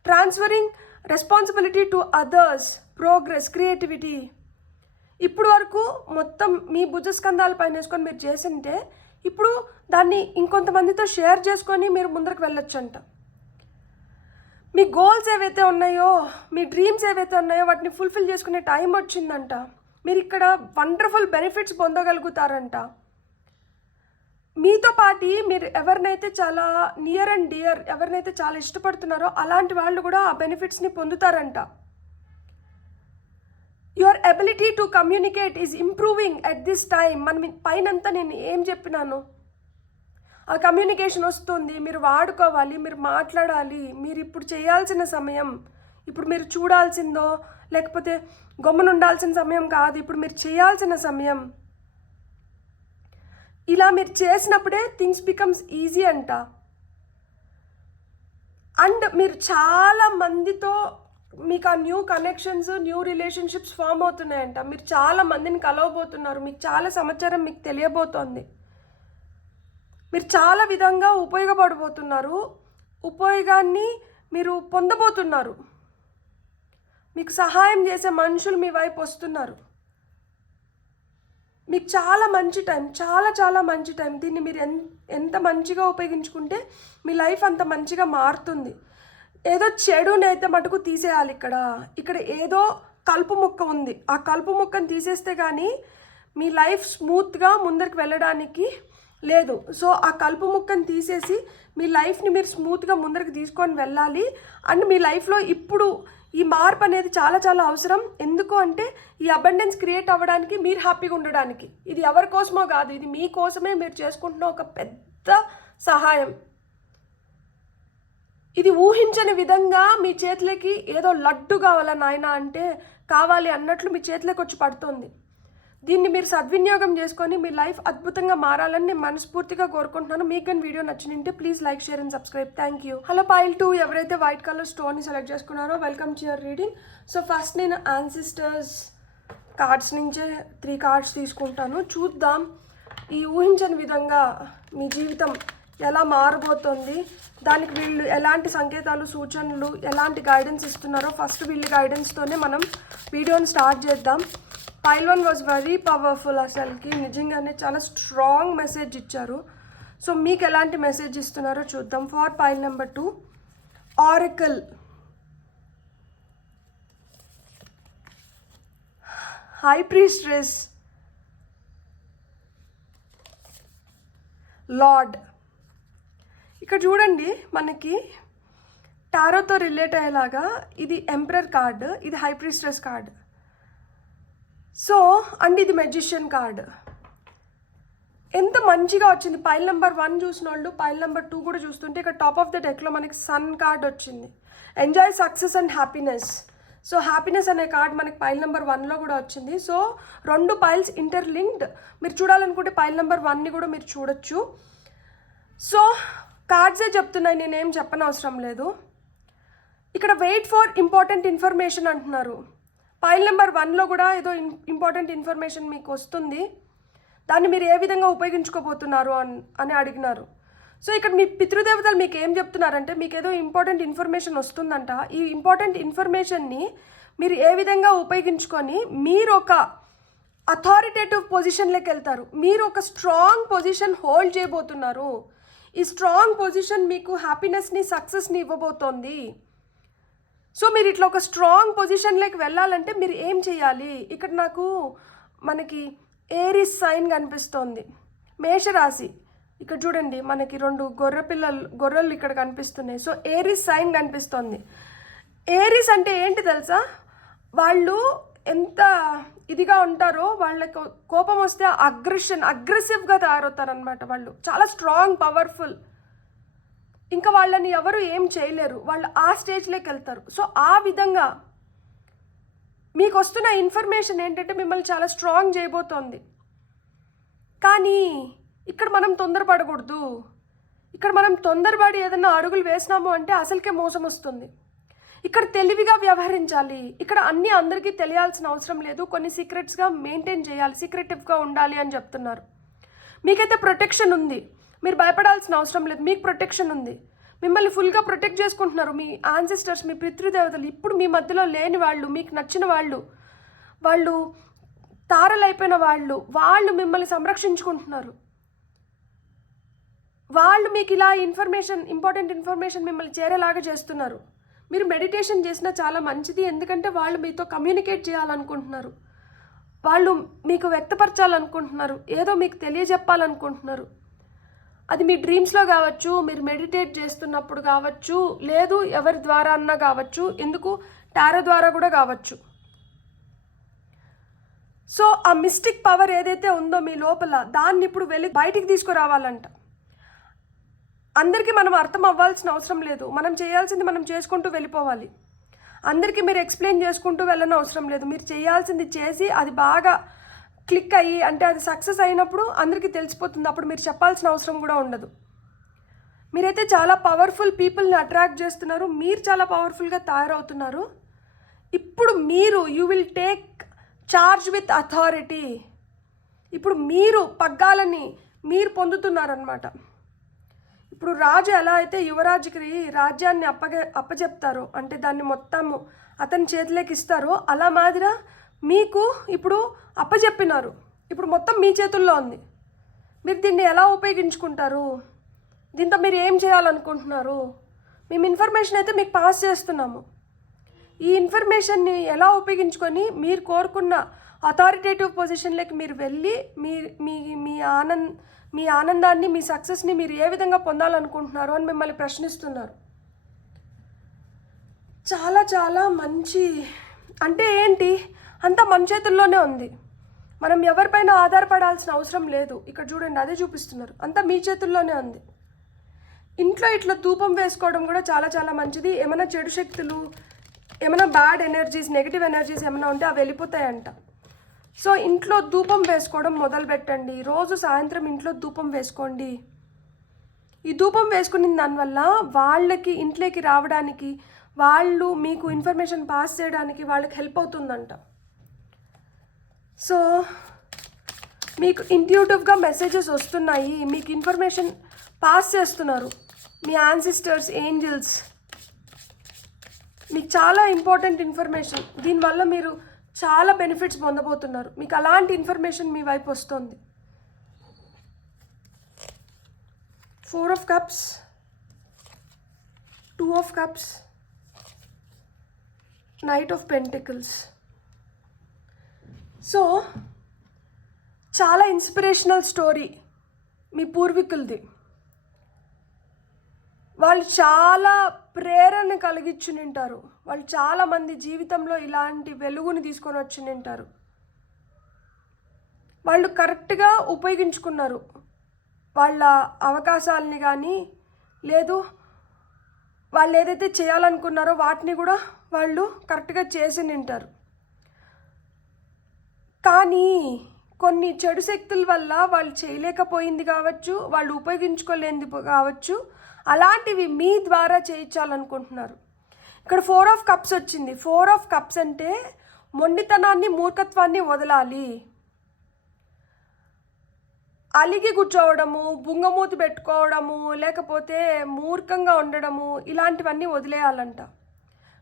Transferring responsibility to others, progress, creativity. ఇప్పుడు వరకు మొత్తం మీ భుజస్కంధాల పైన వేసుకొని మీరు చేసింటే ఇప్పుడు దాన్ని ఇంకొంతమందితో షేర్ చేసుకొని మీరు ముందరకు వెళ్ళొచ్చంట. మీ గోల్స్ ఏవైతే ఉన్నాయో, మీ డ్రీమ్స్ ఏవైతే ఉన్నాయో వాటిని ఫుల్ఫిల్ చేసుకునే టైం వచ్చిందంట. మీరు ఇక్కడ వండర్ఫుల్ బెనిఫిట్స్ పొందగలుగుతారంట. మీతో పాటు మీరు ఎవరినైతే చాలా నియర్ అండ్ డియర్, ఎవరినైతే చాలా ఇష్టపడుతున్నారో అలాంటి వాళ్ళు కూడా ఆ బెనిఫిట్స్ని పొందుతారంట. Your ability to communicate is improving at this time. మనం పైనంతా నేను ఏం చెప్పినాను, ఆ కమ్యూనికేషన్ వస్తుంది, మీరు వాడుకోవాలి, మీరు మాట్లాడాలి. మీరు ఇప్పుడు చేయాల్సిన సమయం, ఇప్పుడు మీరు చూడాల్సిందో లేకపోతే గమ్మున ఉండాల్సిన సమయం కాదు, ఇప్పుడు మీరు చేయాల్సిన సమయం. ఇలా మీరు చేసినప్పుడే థింగ్స్ బికమ్స్ ఈజీ అంట. అండ్ మీరు చాలా మందితో మీకు ఆ new connections, new relationships form అవుతున్నాయంట. మీరు చాలా మందిని కలవబోతున్నారు. మీకు చాలా సమాచారం మీకు తెలియబోతోంది. మీరు చాలా విధంగా ఉపయోగపడబోతున్నారు. ఉపయోగాన్ని మీరు పొందబోతున్నారు. మీకు సహాయం చేసే మనుషులు మీ వైపు వస్తున్నారు. మీకు చాలా మంచి టైం, చాలా మంచి టైం. దీన్ని మీరు ఎంత మంచిగా ఉపయోగించుకుంటే మీ లైఫ్ అంత మంచిగా మారుతుంది. ఏదో చెడునైతే మటుకు తీసేయాలి. ఇక్కడ ఏదో కలుపు మొక్క ఉంది. ఆ కలుపు మొక్కను తీసేస్తే కానీ మీ లైఫ్ స్మూత్గా ముందరికి వెళ్ళడానికి లేదు. సో ఆ కలుపు మొక్కను తీసేసి మీ లైఫ్ని మీరు స్మూత్గా ముందరికి తీసుకొని వెళ్ళాలి. అండ్ మీ లైఫ్లో ఇప్పుడు ఈ మార్పు అనేది చాలా అవసరం. ఎందుకు అంటే ఈ అబండెన్స్ క్రియేట్ అవ్వడానికి, మీరు హ్యాపీగా ఉండడానికి. ఇది ఎవరి కోసమో కాదు, ఇది మీకోసమే మీరు చేసుకుంటున్న ఒక పెద్ద సహాయం. ఇది ఊహించని విధంగా మీ చేతిలోకి ఏదో లడ్డు కావాలా నాయన అంటే కావాలి అన్నట్లు మీ చేతిలోకి వచ్చి పడుతుంది. దీన్ని మీరు సద్వినియోగం చేసుకొని మీ లైఫ్ అద్భుతంగా మారాలని నేను మనస్ఫూర్తిగా కోరుకుంటున్నాను. మీకు కానీ వీడియో నచ్చినంటే please like, share and subscribe. Thank you. Hello pile 2 ఎవరైతే వైట్ కలర్ స్టోన్ని సెలెక్ట్ చేసుకున్నారో welcome to your reading. So first నేను యాన్సిస్టర్స్ కార్డ్స్ నుంచే 3 కార్డ్స్ తీసుకుంటాను. చూద్దాం ఈ ఊహించని విధంగా మీ జీవితం ఎలా మారబోతుంది, దానికి వీళ్ళు ఎలాంటి సంకేతాలు, సూచనలు, ఎలాంటి గైడెన్స్ ఇస్తున్నారో ఫస్ట్ వీళ్ళ గైడెన్స్తోనే మనం వీడియోని స్టార్ట్ చేద్దాం. Pile 1 was very powerful. అసలుకి నిజంగానే చాలా స్ట్రాంగ్ మెసేజ్ ఇచ్చారు. సో మీకు ఎలాంటి మెసేజ్ ఇస్తున్నారో చూద్దాం. For pile number 2 oracle. High priestess, lord. ఇక్కడ చూడండి మనకి టారోతో రిలేట్ అయ్యేలాగా ఇది ఎంపరర్ కార్డ్, ఇది high priestess card. So and ఇది మెజిషియన్ కార్డ్. ఎంత మంచిగా వచ్చింది. పైల్ నెంబర్ 1 చూసిన వాళ్ళు పైల్ నెంబర్ 2 కూడా చూస్తుంటే ఇక్కడ టాప్ ఆఫ్ ద డెక్లో మనకి సన్ కార్డ్ వచ్చింది. Enjoy success and happiness. So happiness అనే కార్డ్ మనకి పైల్ నెంబర్ 1లో కూడా వచ్చింది. So 2 piles interlinked. మీరు చూడాలనుకుంటే పైల్ నెంబర్ 1ని కూడా మీరు చూడొచ్చు. సో కార్డ్సే చెప్తున్నాయి, నేనేం చెప్పనవసరం లేదు. ఇక్కడ వెయిట్ ఫర్ ఇంపార్టెంట్ ఇన్ఫర్మేషన్ అంటున్నారు. పైల్ నెంబర్ 1లో కూడా ఏదో ఇంపార్టెంట్ ఇన్ఫర్మేషన్ మీకు వస్తుంది. దాన్ని మీరు ఏ విధంగా ఉపయోగించుకోబోతున్నారు అని అడిగినారు. సో ఇక్కడ మీ పితృదేవతలు మీకు ఏం చెప్తున్నారంటే, మీకు ఏదో ఇంపార్టెంట్ ఇన్ఫర్మేషన్ వస్తుందంట. ఈ ఇంపార్టెంట్ ఇన్ఫర్మేషన్ని మీరు ఏ విధంగా ఉపయోగించుకొని మీరు ఒక అథారిటేటివ్ పొజిషన్లోకి వెళ్తారు. మీరు ఒక స్ట్రాంగ్ పొజిషన్ హోల్డ్ చేయబోతున్నారు. ఈ స్ట్రాంగ్ పొజిషన్ మీకు హ్యాపీనెస్ని, సక్సెస్ని ఇవ్వబోతోంది. సో మీరు ఇట్లా ఒక స్ట్రాంగ్ పొజిషన్లోకి వెళ్ళాలంటే మీరు ఏం చేయాలి? ఇక్కడ నాకు మనకి ఏరిస్ సైన్ కనిపిస్తోంది, మేషరాశి. ఇక్కడ చూడండి, మనకి 2 గొర్రెలు ఇక్కడ కనిపిస్తున్నాయి. సో ఏరిస్ సైన్ కనిపిస్తోంది. ఏరిస్ అంటే ఏంటి తెలుసా? వాళ్ళు ఎంత ఇదిగా ఉంటారో, వాళ్ళకి కోపం వస్తే అగ్రెసివ్గా తయారవుతారనమాట. వాళ్ళు చాలా స్ట్రాంగ్, పవర్ఫుల్. ఇంకా వాళ్ళని ఎవరు ఏం చేయలేరు. వాళ్ళు ఆ స్టేజ్లోకి వెళ్తారు. సో ఆ విధంగా మీకు వస్తున్న ఇన్ఫర్మేషన్ ఏంటంటే మిమ్మల్ని చాలా స్ట్రాంగ్ చేయబోతోంది. కానీ ఇక్కడ మనం తొందరపడకూడదు. ఇక్కడ మనం తొందరపడి ఏదైనా అడుగులు వేసినాము అంటే అసలుకే మోసం వస్తుంది. ఇక్కడ తెలివిగా వ్యవహరించాలి. ఇక్కడ అన్నీ అందరికీ తెలియాల్సిన అవసరం లేదు. కొన్ని సీక్రెట్స్గా మెయింటైన్ చేయాలి, సీక్రెటివ్గా ఉండాలి అని చెప్తున్నారు. మీకైతే ప్రొటెక్షన్ ఉంది, మీరు భయపడాల్సిన అవసరం లేదు. మీకు ప్రొటెక్షన్ ఉంది. మిమ్మల్ని ఫుల్గా ప్రొటెక్ట్ చేసుకుంటున్నారు మీ యాన్సెస్టర్స్, మీ పితృదేవతలు. ఇప్పుడు మీ మధ్యలో లేని వాళ్ళు, మీకు నచ్చిన వాళ్ళు తారలైపోయిన వాళ్ళు మిమ్మల్ని సంరక్షించుకుంటున్నారు. వాళ్ళు మీకు ఇలా ఇంపార్టెంట్ ఇన్ఫర్మేషన్ మిమ్మల్ని చేరేలాగా చేస్తున్నారు. మీరు మెడిటేషన్ చేసినా చాలా మంచిది. ఎందుకంటే వాళ్ళు మీతో కమ్యూనికేట్ చేయాలనుకుంటున్నారు, వాళ్ళు మీకు వ్యక్తపరచాలనుకుంటున్నారు, ఏదో మీకు తెలియజెప్పాలనుకుంటున్నారు. అది మీ డ్రీమ్స్లో కావచ్చు, మీరు మెడిటేట్ చేస్తున్నప్పుడు కావచ్చు, లేదు ఎవరి ద్వారా అన్నా కావచ్చు, ఎందుకు టారో ద్వారా కూడా కావచ్చు. సో ఆ మిస్టిక్ పవర్ ఏదైతే ఉందో మీ లోపల, దాన్ని ఇప్పుడు బయటికి తీసుకురావాలంట. అందరికీ మనం అర్థం అవ్వాల్సిన అవసరం లేదు. మనం చేయాల్సింది మనం చేసుకుంటూ వెళ్ళిపోవాలి. అందరికీ మీరు ఎక్స్ప్లెయిన్ చేసుకుంటూ వెళ్ళని అవసరం లేదు. మీరు చేయాల్సింది చేసి అది బాగా క్లిక్ అయ్యి, అంటే అది సక్సెస్ అయినప్పుడు అందరికీ తెలిసిపోతుంది. అప్పుడు మీరు చెప్పాల్సిన అవసరం కూడా ఉండదు. మీరైతే చాలా పవర్ఫుల్ పీపుల్ని అట్రాక్ట్ చేస్తున్నారు. మీరు చాలా పవర్ఫుల్గా తయారవుతున్నారు. ఇప్పుడు you will take charge with authority. ఇప్పుడు మీరు పగ్గాలని మీరు పొందుతున్నారనమాట. ఇప్పుడు రాజు ఎలా అయితే యువరాజుకి రాజ్యాన్ని అప్పచెప్తారో, అంటే దాన్ని మొత్తము అతని చేతిలోకి ఇస్తారో, అలా మాదిరా మీకు ఇప్పుడు అప్పచెప్పినారు. ఇప్పుడు మొత్తం మీ చేతుల్లో ఉంది. మీరు దీన్ని ఎలా ఉపయోగించుకుంటారు? దీంతో మీరు ఏం చేయాలనుకుంటున్నారు? మేము ఇన్ఫర్మేషన్ అయితే మీకు పాస్ చేస్తున్నాము. ఈ ఇన్ఫర్మేషన్ని ఎలా ఉపయోగించుకొని మీరు కోరుకున్న అథారిటేటివ్ పొజిషన్లోకి మీరు వెళ్ళి మీ ఆనందాన్ని, మీ సక్సెస్ని మీరు ఏ విధంగా పొందాలనుకుంటున్నారు అని మిమ్మల్ని ప్రశ్నిస్తున్నారు. చాలా చాలా మంచి, అంటే ఏంటి, అంతా మన చేతుల్లోనే ఉంది. మనం ఎవరిపైన ఆధారపడాల్సిన అవసరం లేదు. ఇక్కడ చూడండి, అదే చూపిస్తున్నారు. అంతా మీ చేతుల్లోనే ఉంది. ఇంట్లో ఇట్లా ధూపం వేసుకోవడం కూడా చాలా చాలా మంచిది. ఏమైనా చెడు శక్తులు, ఏమైనా బ్యాడ్ ఎనర్జీస్, నెగిటివ్ ఎనర్జీస్ ఏమైనా ఉంటే అవి వెళ్ళిపోతాయంట. సో ఇంట్లో ధూపం వేసుకోవడం మొదలు పెట్టండి. రోజు సాయంత్రం ఇంట్లో ధూపం వేసుకోండి. ఈ ధూపం వేసుకున్న దానివల్ల వాళ్ళకి ఇంట్లోకి రావడానికి, వాళ్ళు మీకు ఇన్ఫర్మేషన్ పాస్ చేయడానికి వాళ్ళకి హెల్ప్ అవుతుందంట. సో మీకు ఇంట్యూటివ్గా మెసేజెస్ వస్తున్నాయి, మీకు ఇన్ఫర్మేషన్ పాస్ చేస్తున్నారు మీ యాన్సిస్టర్స్, ఏంజల్స్. మీకు చాలా ఇంపార్టెంట్ ఇన్ఫర్మేషన్, దీనివల్ల మీరు చాలా బెనిఫిట్స్ పొందబోతున్నారు. మీకు అలాంటి ఇన్ఫర్మేషన్ మీ వైపు వస్తుంది. 4 of Cups, 2 of Cups, Knight of Pentacles. So చాలా ఇన్స్పిరేషనల్ స్టోరీ మీ పూర్వీకులది. వాళ్ళు చాలా ప్రేరణ కలిగించి నింటారు. వాళ్ళు చాలామంది జీవితంలో ఇలాంటి వెలుగుని తీసుకొని వచ్చి నింటారు. వాళ్ళు కరెక్ట్గా ఉపయోగించుకున్నారు వాళ్ళ అవకాశాలని, కానీ లేదు వాళ్ళు ఏదైతే చేయాలనుకున్నారో వాటిని కూడా వాళ్ళు కరెక్ట్గా చేసి నింటారు. కానీ కొన్ని చెడు శక్తుల వల్ల వాళ్ళు చేయలేకపోయింది కావచ్చు, వాళ్ళు ఉపయోగించుకోలేనిది కావచ్చు, అలాంటివి మీ ద్వారా చేయించాలనుకుంటున్నారు. ఇక్కడ 4 of Cups వచ్చింది. 4 of Cups అంటే మొండితనాన్ని, మూర్ఖత్వాన్ని వదలాలి. అలిగి కూర్చోవడము, బుంగమూతి పెట్టుకోవడము, లేకపోతే మూర్ఖంగా ఉండడము, ఇలాంటివన్నీ వదిలేయాలంట.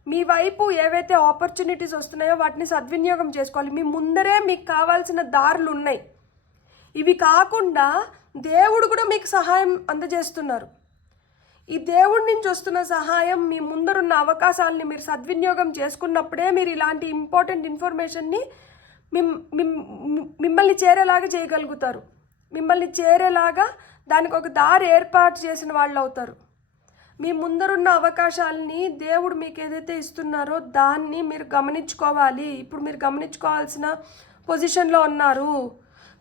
మీ వైపు ఏవైతే ఆపర్చునిటీస్ వస్తున్నాయో వాటిని సద్వినియోగం చేసుకోవాలి. మీ ముందరే మీకు కావాల్సిన దారులు ఉన్నాయి. ఇవి కాకుండా దేవుడు కూడా మీకు సహాయం అందజేస్తున్నారు. ఈ దేవుడి నుంచి వస్తున్న సహాయం, మీ ముందరున్న అవకాశాలని మీరు సద్వినియోగం చేసుకున్నప్పుడే మీరు ఇలాంటి ఇంపార్టెంట్ ఇన్ఫర్మేషన్ని మిమ్మల్ని చేరేలాగా చేయగలుగుతారు. మిమ్మల్ని చేరేలాగా దానికి ఒక దారి ఏర్పాటు చేసిన వాళ్ళు అవుతారు. మీ ముందరున్న అవకాశాలని దేవుడు మీకు ఏదైతే ఇస్తున్నారో దాన్ని మీరు గమనించుకోవాలి. ఇప్పుడు మీరు గమనించుకోవాల్సిన పొజిషన్లో ఉన్నారు.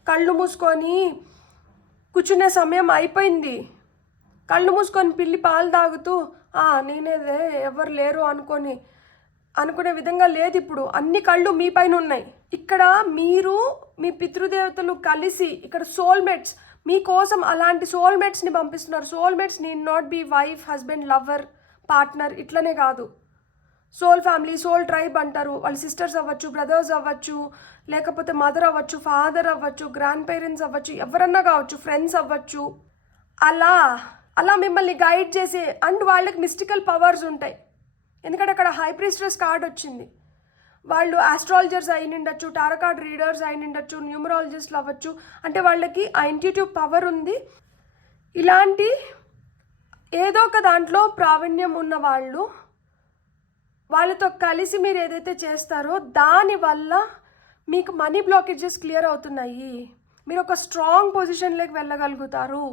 కళ్ళు మూసుకొని కూర్చునే సమయం అయిపోయింది. కళ్ళు మూసుకొని పిల్లి పాలు తాగుతూ నేనేదే ఎవరు లేరు అనుకునే విధంగా లేదు. ఇప్పుడు అన్ని కళ్ళు మీ పైన ఉన్నాయి. ఇక్కడ మీరు మీ పితృదేవతలు కలిసి ఇక్కడ సోల్మేట్స్ మీకోసం అలాంటి సోల్మేట్స్ని పంపిస్తున్నారు. Soulmates need not be wife, husband, lover, partner ఇట్లనే కాదు. సోల్ ఫ్యామిలీ, సోల్ ట్రైబ్ అంటారు. వాళ్ళ సిస్టర్స్ అవ్వచ్చు, బ్రదర్స్ అవ్వచ్చు, లేకపోతే మదర్ అవ్వచ్చు, ఫాదర్ అవ్వచ్చు, గ్రాండ్ పేరెంట్స్ అవ్వచ్చు, ఎవరన్నా కావచ్చు, ఫ్రెండ్స్ అవ్వచ్చు. అలా మిమ్మల్ని గైడ్ చేసే అండ్ వాళ్ళకి మిస్టికల్ పవర్స్ ఉంటాయి. ఎందుకంటే అక్కడ హై ప్రీస్ట్రెస్ కార్డ్ వచ్చింది. వాళ్ళు ఆస్ట్రాలజర్స్ అయి ఉండొచ్చు, టారో కార్డ్ రీడర్స్ అయి ఉండొచ్చు, న్యూమరాలజిస్ట్లు అవ్వచ్చు. అంటే వాళ్ళకి ఆ ఇంట్యూటివ్ పవర్ ఉంది. ఇలాంటి ఏదో ఒక దాంట్లో ప్రావీణ్యం ఉన్న వాళ్ళతో కలిసి మీరు ఏదైతే చేస్తారో దానివల్ల మీకు మనీ బ్లాకేజెస్ క్లియర్ అవుతున్నాయి. మీరు ఒక స్ట్రాంగ్ పొజిషన్లోకి వెళ్ళగలుగుతారు.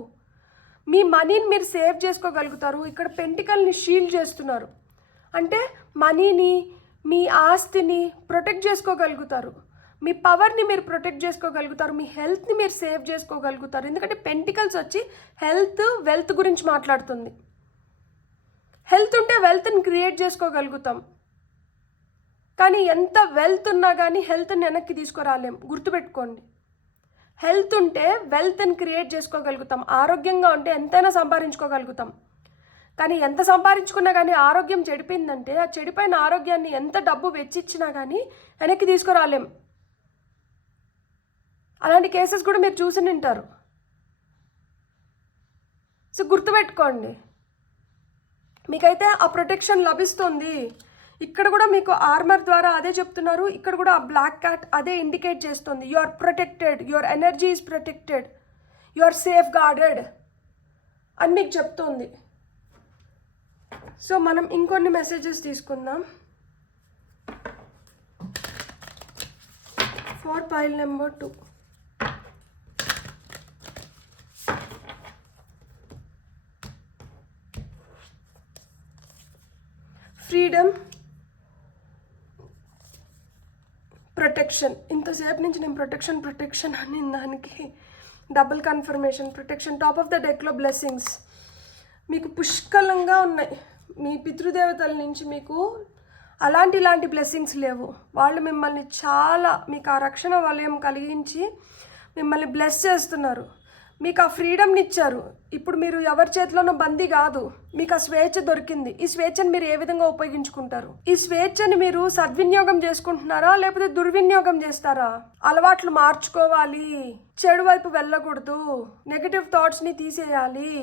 మీ మనీని మీరు సేవ్ చేసుకోగలుగుతారు. ఇక్కడ పెంటికల్ని షీల్డ్ చేస్తున్నారు. అంటే మనీని, మీ ఆస్తిని ప్రొటెక్ట్ చేసుకోగలుగుతారు. మీ పవర్ని మీరు ప్రొటెక్ట్ చేసుకోగలుగుతారు. మీ హెల్త్ని మీరు సేవ్ చేసుకోగలుగుతారు. ఎందుకంటే పెంటికల్స్ వచ్చి హెల్త్, వెల్త్ గురించి మాట్లాడుతుంది. హెల్త్ ఉంటే వెల్త్ని క్రియేట్ చేసుకోగలుగుతాం. కానీ ఎంత వెల్త్ ఉన్నా కానీ హెల్త్ని వెనక్కి తీసుకురాలేం. గుర్తుపెట్టుకోండి. హెల్త్ ఉంటే వెల్త్ని క్రియేట్ చేసుకోగలుగుతాం. ఆరోగ్యంగా ఉంటే ఎంతైనా సంపాదించుకోగలుగుతాం. కానీ ఎంత సంపాదించుకున్నా కానీ ఆరోగ్యం చెడిపోయిందంటే ఆ చెడిపోయిన ఆరోగ్యాన్ని ఎంత డబ్బు వెచ్చిచ్చినా కానీ వెనక్కి తీసుకురాలేం. అలాంటి కేసెస్ కూడా మీరు చూసి ఉంటారు. సో గుర్తుపెట్టుకోండి, మీకైతే ఆ ప్రొటెక్షన్ లభిస్తుంది. ఇక్కడ కూడా మీకు ఆర్మర్ ద్వారా అదే చెప్తున్నారు. ఇక్కడ కూడా ఆ బ్లాక్ క్యాట్ అదే ఇండికేట్ చేస్తుంది. You are protected, your energy is protected, you are safe guarded అని మీకు చెప్తుంది. సో మనం ఇంకొన్ని మెసేజెస్ తీసుకుందాం. For pile number 2. Freedom, protection. ఇంతసేపు నుంచి నేను ప్రొటెక్షన్ అని దానికి double confirmation. Protection. Top of the డెక్లో బ్లెస్సింగ్స్ మీకు పుష్కలంగా ఉన్నాయి. మీ పితృదేవతల నుంచి మీకు ఇలాంటి బ్లెస్సింగ్స్ లేవు. వాళ్ళు మిమ్మల్ని చాలా మీకు ఆ రక్షణ వలయం కలిగించి మిమ్మల్ని బ్లెస్ చేస్తున్నారు. మీకు ఆ ఫ్రీడమ్ని ఇచ్చారు. ఇప్పుడు మీరు ఎవరి చేతిలోనో బందీ కాదు. మీకు ఆ స్వేచ్ఛ దొరికింది. ఈ స్వేచ్ఛను మీరు ఏ విధంగా ఉపయోగించుకుంటారు? ఈ స్వేచ్ఛని మీరు సద్వినియోగం చేసుకుంటున్నారా లేకపోతే దుర్వినియోగం చేస్తారా? అలవాట్లు మార్చుకోవాలి. చెడు వైపు వెళ్ళకూడదు. నెగటివ్ థాట్స్ని తీసేయాలి.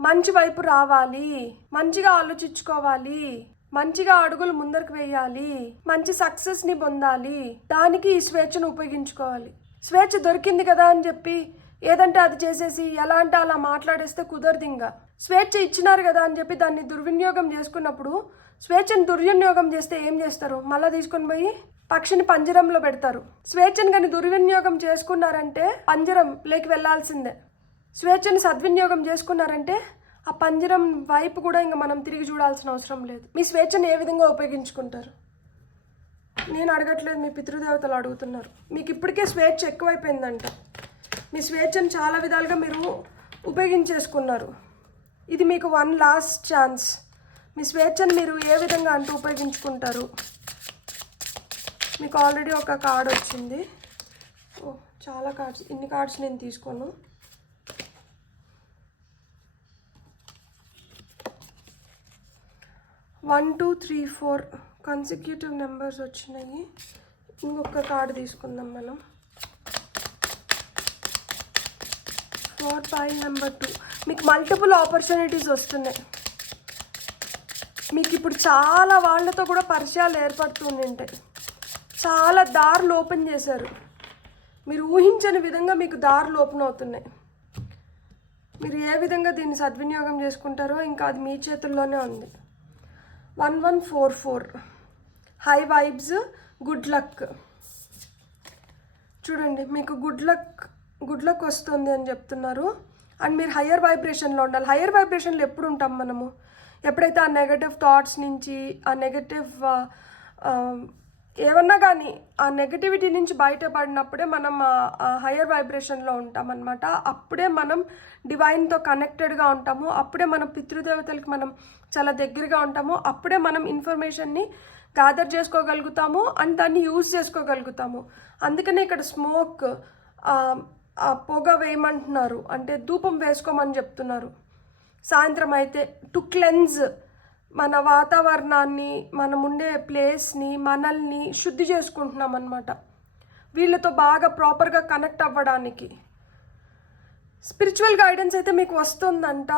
మంచి వైపు రావాలి. మంచిగా ఆలోచించుకోవాలి. మంచిగా అడుగులు ముందరకు వేయాలి. మంచి సక్సెస్ని పొందాలి. దానికి ఈ స్వేచ్ఛను ఉపయోగించుకోవాలి. స్వేచ్ఛ దొరికింది కదా అని చెప్పి ఏదంటే అది చేసేసి ఎలా అంటే అలా మాట్లాడేస్తే కుదరదు. ఇంకా స్వేచ్ఛ ఇచ్చినారు కదా అని చెప్పి దాన్ని దుర్వినియోగం చేసుకున్నప్పుడు, స్వేచ్ఛను దుర్వినియోగం చేస్తే ఏం చేస్తారు? మళ్ళీ తీసుకొని పోయి పక్షిని పంజరంలో పెడతారు. స్వేచ్ఛను కానీ దుర్వినియోగం చేసుకున్నారంటే పంజరంలోకి వెళ్ళాల్సిందే. స్వేచ్ఛని సద్వినియోగం చేసుకున్నారంటే ఆ పంజరం వైపు కూడా ఇంకా మనం తిరిగి చూడాల్సిన అవసరం లేదు. మీ స్వేచ్ఛను ఏ విధంగా ఉపయోగించుకుంటారు? నేను అడగట్లేదు, మీ పితృదేవతలు అడుగుతున్నారు. మీకు ఇప్పటికే స్వేచ్ఛ ఎక్కువైపోయిందంట. మీ స్వేచ్ఛను చాలా విధాలుగా మీరు ఉపయోగించేసుకున్నారు. ఇది మీకు వన్ లాస్ట్ ఛాన్స్. మీ స్వేచ్ఛను మీరు ఏ విధంగా అంటూ ఉపయోగించుకుంటారు? మీకు ఆల్రెడీ ఒక కార్డ్ వచ్చింది. చాలా కార్డ్స్, ఇన్ని కార్డ్స్ నేను తీసుకోను. వన్ 2 3 4 కన్సిక్యూటివ్ నెంబర్స్ వచ్చినాయి. ఇంకొక కార్డు తీసుకుందాం మనం. ఫర్ పైల్ నెంబర్ 2 మీకు మల్టిపుల్ ఆపర్చునిటీస్ వస్తున్నాయి. మీకు ఇప్పుడు చాలా వాళ్ళతో కూడా పరిచయాలు ఏర్పడుతుంటాయి. చాలా దారులు ఓపెన్ చేశారు. మీరు ఊహించని విధంగా మీకు దారులు ఓపెన్ అవుతున్నాయి. మీరు ఏ విధంగా దీన్ని సద్వినియోగం చేసుకుంటారో ఇంకా అది మీ చేతుల్లోనే ఉంది. 1144 హై వైబ్స్, గుడ్ లక్. చూడండి, మీకు గుడ్ లక్ వస్తుంది అని చెప్తున్నారు. అండ్ మీరు హయ్యర్ వైబ్రేషన్లో ఉండాలి. హయ్యర్ వైబ్రేషన్లో ఎప్పుడు ఉంటాం మనము? ఎప్పుడైతే ఆ నెగటివ్ థాట్స్ నుంచి, ఆ నెగటివ్ ఏమన్నా కానీ ఆ నెగటివిటీ నుంచి బయటపడినప్పుడే మనం ఆ హయ్యర్ వైబ్రేషన్లో ఉంటాం అన్నమాట. అప్పుడే మనం డివైన్తో కనెక్టెడ్గా ఉంటాము. అప్పుడే మనం పితృదేవతలకి మనం చాలా దగ్గరగా ఉంటాము. అప్పుడే మనం ఇన్ఫర్మేషన్ని గ్యాదర్ చేసుకోగలుగుతాము అండ్ దాన్ని యూజ్ చేసుకోగలుగుతాము. అందుకనే ఇక్కడ స్మోక్, పొగ వేయమంటున్నారు, అంటే ధూపం వేసుకోమని చెప్తున్నారు. సాయంత్రం అయితే టు క్లెన్స్ మన వాతావరణాన్ని, మనం ఉండే ప్లేస్ని, మనల్ని శుద్ధి చేసుకుంటున్నాం అన్నమాట. వీళ్ళతో బాగా ప్రాపర్గా కనెక్ట్ అవ్వడానికి స్పిరిచువల్ గైడెన్స్ అయితే మీకు వస్తుందంట.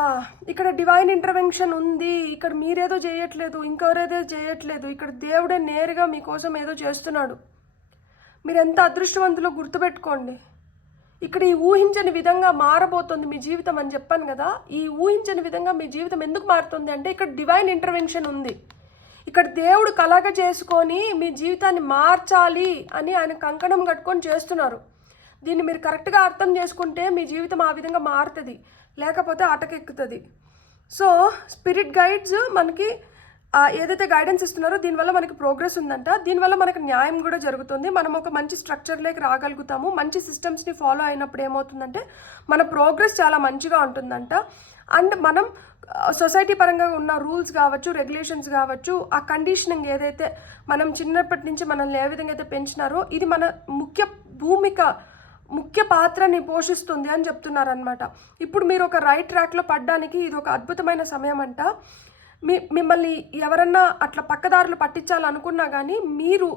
ఇక్కడ డివైన్ ఇంటర్వెన్షన్ ఉంది. ఇక్కడ మీరేదో చేయట్లేదు, ఇంకెవరేదో చేయట్లేదు. ఇక్కడ దేవుడే నేరుగా మీకోసం ఏదో చేస్తున్నాడు. మీరు ఎంత అదృష్టవంతులో గుర్తుపెట్టుకోండి. ఇక్కడ ఈ ఊహించని విధంగా మారబోతుంది మీ జీవితం అని చెప్పాను కదా. ఈ ఊహించని విధంగా మీ జీవితం ఎందుకు మారుతుంది అంటే ఇక్కడ డివైన్ ఇంటర్వెన్షన్ ఉంది. ఇక్కడ దేవుడు కలగ చేసుకొని మీ జీవితాన్ని మార్చాలి అని ఆయన కంకణం కట్టుకొని చేస్తున్నారు. దీన్ని మీరు కరెక్ట్గా అర్థం చేసుకుంటే మీ జీవితం ఆ విధంగా మారుతుంది, లేకపోతే అటకెక్కుతుంది. సో స్పిరిట్ గైడ్స్ మనకి ఏదైతే గైడెన్స్ ఇస్తున్నారో దీనివల్ల మనకి ప్రోగ్రెస్ ఉందంట. దీనివల్ల మనకు న్యాయం కూడా జరుగుతుంది. మనం ఒక మంచి స్ట్రక్చర్లోకి రాగలుగుతాము. మంచి సిస్టమ్స్ని ఫాలో అయినప్పుడు ఏమవుతుందంటే మన ప్రోగ్రెస్ చాలా మంచిగా ఉంటుందంట. అండ్ మనం సొసైటీ పరంగా ఉన్న రూల్స్ కావచ్చు, రెగ్యులేషన్స్ కావచ్చు, ఆ కండిషనింగ్ ఏదైతే మనం చిన్నప్పటి నుంచి మనల్ని ఏ విధంగా అయితే పెంచినారో ఇది మన ముఖ్య పాత్రని పోషిస్తుంది అని చెప్తున్నారనమాట. ఇప్పుడు మీరు ఒక రైట్ ట్రాక్లో పడ్డానికి ఇది ఒక అద్భుతమైన సమయం అంట. మిమ్మల్ని ఎవరన్నా అట్లా పక్కదారులు పట్టించాలనుకున్నా కానీ మీరు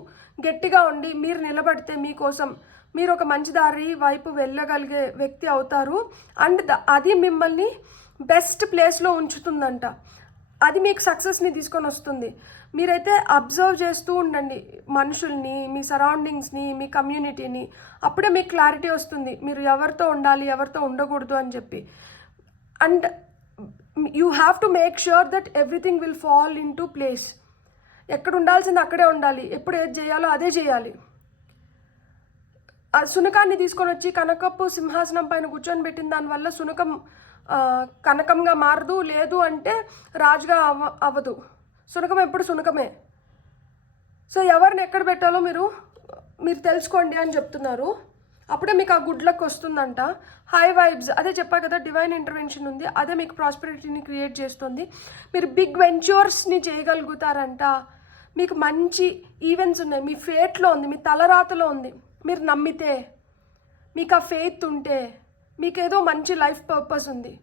గట్టిగా ఉండి మీరు నిలబడితే మీకోసం మీరు ఒక మంచి దారి వైపు వెళ్ళగలిగే వ్యక్తి అవుతారు. అండ్ అది మిమ్మల్ని బెస్ట్ ప్లేస్లో ఉంచుతుందంట. అది మీకు సక్సెస్ని తీసుకొని వస్తుంది. మీరైతే అబ్జర్వ్ చేస్తూ ఉండండి మనుషుల్ని, మీ సరౌండింగ్స్ని, మీ కమ్యూనిటీని. అప్పుడే మీకు క్లారిటీ వస్తుంది మీరు ఎవరితో ఉండాలి, ఎవరితో ఉండకూడదు అని చెప్పి. And you have to make sure that everything will fall in to place. ఎక్కడ ఉండాల్సింది అక్కడే ఉండాలి. ఎప్పుడు ఏది చేయాలో అదే చేయాలి. ఆ శునకాన్ని తీసుకొని వచ్చి కనకపు సింహాసనం పైన కూర్చొని పెట్టిన దానివల్ల శునకం కనకంగా మారదు, లేదు అంటే రాజుగా అవ్వదు. శునకం ఎప్పుడు శునకమే. సో ఎవరిని ఎక్కడ పెట్టాలో మీరు తెలుసుకోండి అని చెప్తున్నారు. అప్పుడే మీకు ఆ గుడ్ లక్ వస్తుందంట. హై వైబ్స్, అదే చెప్పా కదా, డివైన్ ఇంటర్వెన్షన్ ఉంది. అదే మీకు ప్రాస్పెరిటీని క్రియేట్ చేస్తుంది. మీరు బిగ్ వెంచర్స్ని చేయగలుగుతారంట. మీకు మంచి ఈవెంట్స్ ఉన్నాయి. మీ ఫేట్లో ఉంది, మీ తలరాతలో ఉంది. మీరు నమ్మితే, మీకు ఆ ఫెయిత్ ఉంటే, మీకు ఏదో మంచి లైఫ్ పర్పస్ ఉంది.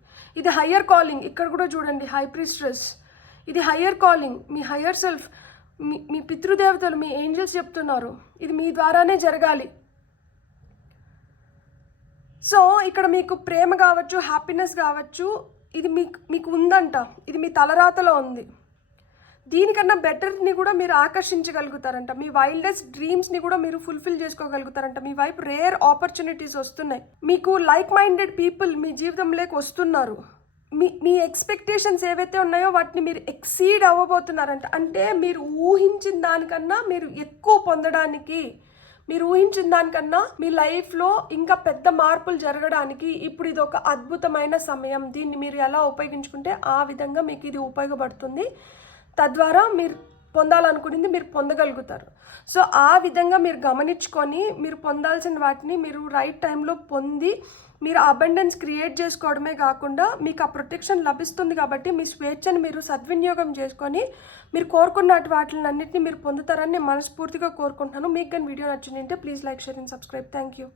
ఇది హయ్యర్ కాలింగ్. ఇక్కడ కూడా చూడండి, హై ప్రీస్ట్రెస్. ఇది హయ్యర్ కాలింగ్. మీ హయ్యర్ సెల్ఫ్, మీ పితృదేవతలు, మీ ఏంజల్స్ చెప్తున్నారు ఇది మీ ద్వారానే జరగాలి. సో ఇక్కడ మీకు ప్రేమ కావచ్చు, హ్యాపీనెస్ కావచ్చు, ఇది మీకు ఉందంట. ఇది మీ తలరాతలో ఉంది. దీనికన్నా బెటర్ని కూడా మీరు ఆకర్షించగలుగుతారంట. మీ వైల్డెస్ట్ డ్రీమ్స్ని కూడా మీరు ఫుల్ఫిల్ చేసుకోగలుగుతారంట. మీ వైపు రేర్ ఆపర్చునిటీస్ వస్తున్నాయి. మీకు లైక్ మైండెడ్ పీపుల్ మీ జీవితంలోకి వస్తున్నారు. మీ ఎక్స్పెక్టేషన్స్ ఏవైతే ఉన్నాయో వాటిని మీరు ఎక్సీడ్ అవ్వబోతున్నారంట. అంటే మీరు ఊహించిన దానికన్నా మీరు ఎక్కువ పొందడానికి, మీరు ఊహించిన దానికన్నా మీ లైఫ్లో ఇంకా పెద్ద మార్పులు జరగడానికి ఇప్పుడు ఇది ఒక అద్భుతమైన సమయం. దీన్ని మీరు ఎలా ఉపయోగించుకుంటే ఆ విధంగా మీకు ఇది ఉపయోగపడుతుంది. తద్వారా మీరు పొందాలనుకునేది మీరు పొందగలుగుతారు. సో ఆ విధంగా మీరు గమనించుకొని మీరు పొందాల్సిన వాటిని మీరు రైట్ టైంలో పొంది మీరు అబండెన్స్ క్రియేట్ చేసుకోవడమే కాకుండా మీకు ఆ ప్రొటెక్షన్ లభిస్తుంది. కాబట్టి మీ స్వేచ్ఛను మీరు సద్వినియోగం చేసుకొని మీరు కోరుకున్న వాటిని అన్నింటినీ మీరు పొందుతారని నేను మనస్ఫూర్తిగా కోరుకుంటున్నాను. మీకు కానీ వీడియో నచ్చిందంటే please like, share and subscribe. Thank you.